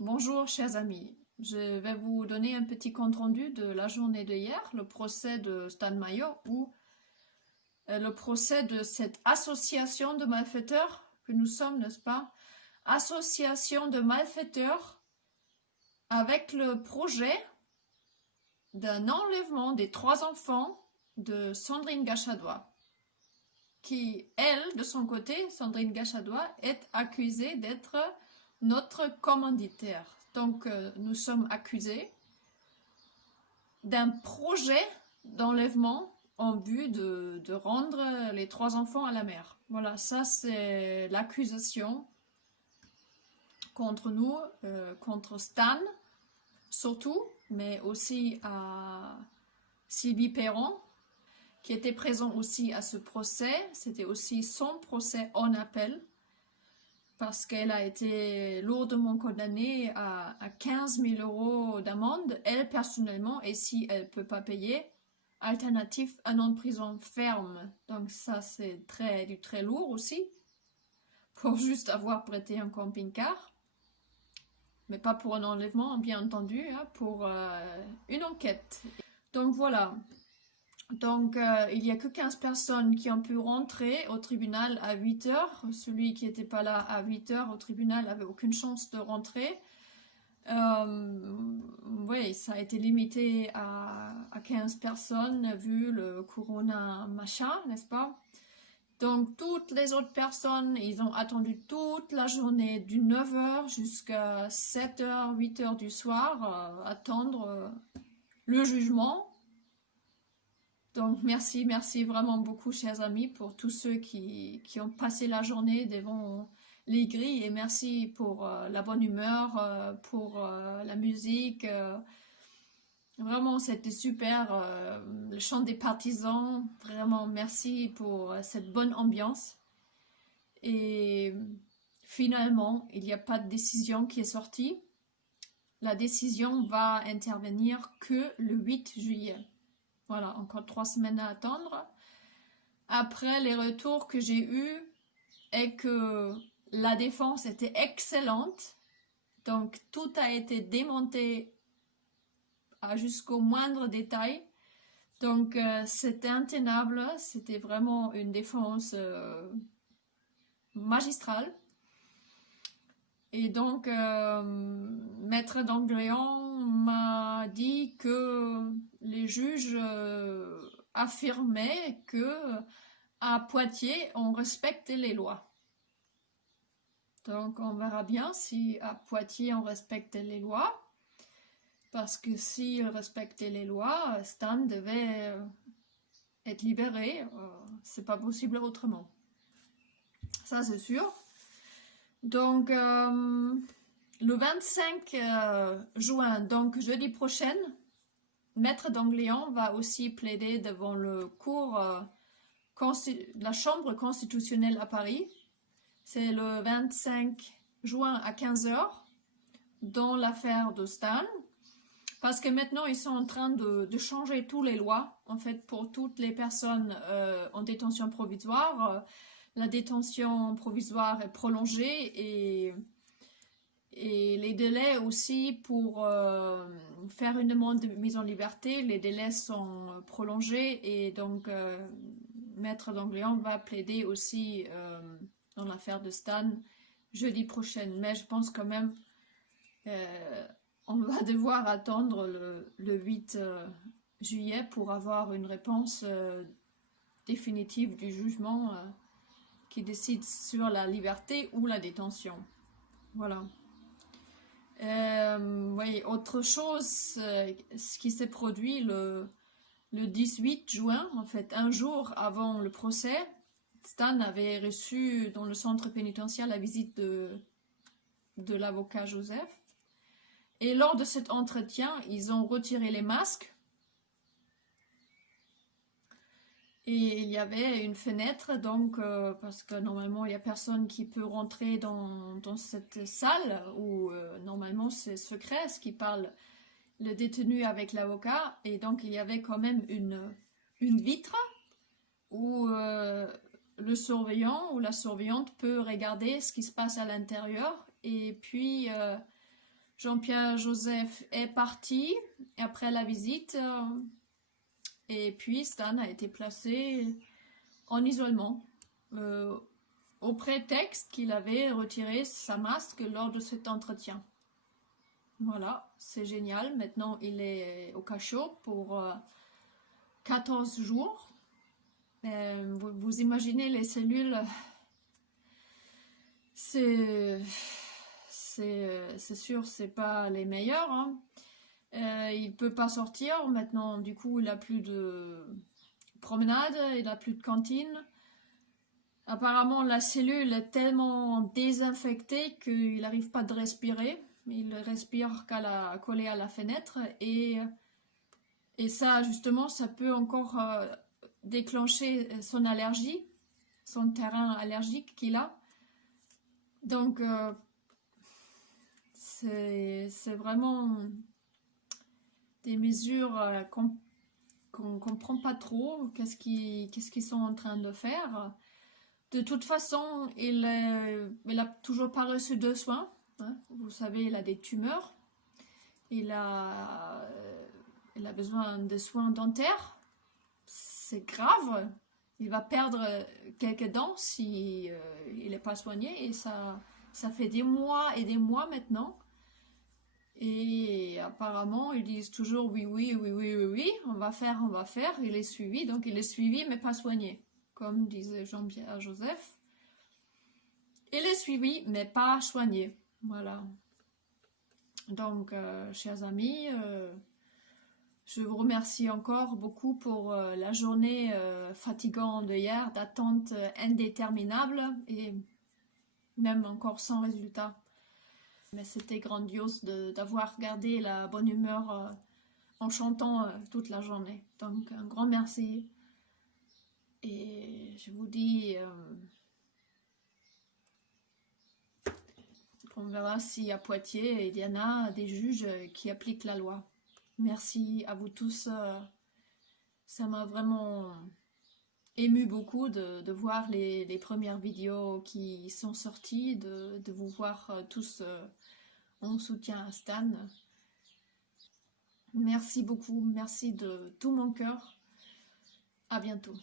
Bonjour chers amis, je vais vous donner un petit compte-rendu de la journée de hier, le procès de Stan Mayer ou le procès de cette association de malfaiteurs que nous sommes, n'est-ce pas? Association de malfaiteurs avec le projet d'un enlèvement des 3 enfants de Sandrine Gachadouas, qui, elle, de son côté, Sandrine Gachadouas, est accusée d'être notre commanditaire. Donc, nous sommes accusés d'un projet d'enlèvement en vue de rendre les 3 enfants à la mère. Voilà, ça c'est l'accusation contre nous, contre Stan, surtout, mais aussi à Sylvie Perron, qui était présent aussi à ce procès. C'était aussi son procès en appel, parce qu'elle a été lourdement condamnée à 15 000 € d'amende, elle personnellement, et si elle ne peut pas payer, alternatif un an de prison ferme. Donc ça c'est du très lourd aussi, pour juste avoir prêté un camping-car. Mais pas pour un enlèvement, bien entendu, hein, pour une enquête. Donc voilà. Donc, il n'y a que 15 personnes qui ont pu rentrer au tribunal à 8 heures. Celui qui n'était pas là à 8 heures au tribunal n'avait aucune chance de rentrer. Oui, ça a été limité à 15 personnes vu le corona machin, n'est-ce pas? Donc, toutes les autres personnes, ils ont attendu toute la journée, du 9 heures jusqu'à 7 heures, 8 heures du soir, attendre le jugement. Donc merci vraiment beaucoup chers amis pour tous ceux qui ont passé la journée devant les grilles et merci pour la bonne humeur, pour la musique. Vraiment c'était super, le chant des partisans, vraiment merci pour cette bonne ambiance. Et finalement il n'y a pas de décision qui est sortie. La décision va intervenir que le 8 juillet. Voilà, encore 3 semaines à attendre. Après, les retours que j'ai eus est que la défense était excellente. Donc, tout a été démonté jusqu'au moindre détail. Donc, c'était intenable. C'était vraiment une défense magistrale. Et donc, Maître Dangléan m'a dit que les juges affirmaient que à Poitiers, on respectait les lois. Donc, on verra bien si à Poitiers, on respectait les lois. Parce que s'ils respectaient les lois, Stan devait être libéré. C'est pas possible autrement. Ça, c'est sûr. Donc, le 25 juin, donc jeudi prochain, Maître Dangléan va aussi plaider devant le cours de la Chambre constitutionnelle à Paris. C'est le 25 juin à 15 h dans l'affaire de Stan. Parce que maintenant, ils sont en train de changer toutes les lois, en fait, pour toutes les personnes en détention provisoire. La détention provisoire est prolongée et les délais aussi pour faire une demande de mise en liberté, les délais sont prolongés et donc Maître Dangléan va plaider aussi dans l'affaire de Stan jeudi prochain. Mais je pense quand même on va devoir attendre le 8 juillet pour avoir une réponse définitive du jugement qui décide sur la liberté ou la détention. Voilà. Oui, autre chose, ce qui s'est produit le 18 juin, en fait, un jour avant le procès, Stan avait reçu dans le centre pénitentiaire la visite de l'avocat Joseph. Et lors de cet entretien, ils ont retiré les masques. Et il y avait une fenêtre, donc, parce que normalement, il n'y a personne qui peut rentrer dans cette salle où normalement c'est secret, ce qui parle le détenu avec l'avocat. Et donc, il y avait quand même une vitre où le surveillant ou la surveillante peut regarder ce qui se passe à l'intérieur. Et puis, Jean-Pierre Joseph est parti après la visite et puis Stan a été placé en isolement au prétexte qu'il avait retiré sa masque lors de cet entretien. Voilà, c'est génial. Maintenant, il est au cachot pour 14 jours. Vous imaginez les cellules, c'est sûr, c'est pas les meilleures. Hein. Il peut pas sortir. Maintenant, du coup, il a plus de promenade, il a plus de cantine. Apparemment, la cellule est tellement désinfectée qu'il n'arrive pas de respirer. Il respire collé à la fenêtre et ça, justement, ça peut encore déclencher son allergie, son terrain allergique qu'il a. Donc, c'est vraiment des mesures qu'on ne comprend pas trop. Qu'est-ce qu'ils sont en train de faire? De toute façon, il a toujours pas reçu de soins. Hein. Vous savez, il a des tumeurs. Il a besoin de soins dentaires. C'est grave. Il va perdre quelques dents si il n'est pas soigné. Et ça fait des mois et des mois maintenant. Et apparemment, ils disent toujours oui, on va faire. Il est suivi. Donc, il est suivi, mais pas soigné. Comme disait Jean-Pierre Joseph. Il est suivi, mais pas soigné. Voilà. Donc, chers amis, je vous remercie encore beaucoup pour la journée fatigante d'hier, d'attente indéterminable et même encore sans résultat. Mais c'était grandiose d'avoir gardé la bonne humeur en chantant toute la journée. Donc, un grand merci. Et je vous dis, on verra si à Poitiers, il y en a des juges qui appliquent la loi. Merci à vous tous. Ça m'a vraiment ému beaucoup de voir les premières vidéos qui sont sorties, de vous voir tous en soutien à Stan. Merci beaucoup, merci de tout mon cœur. À bientôt.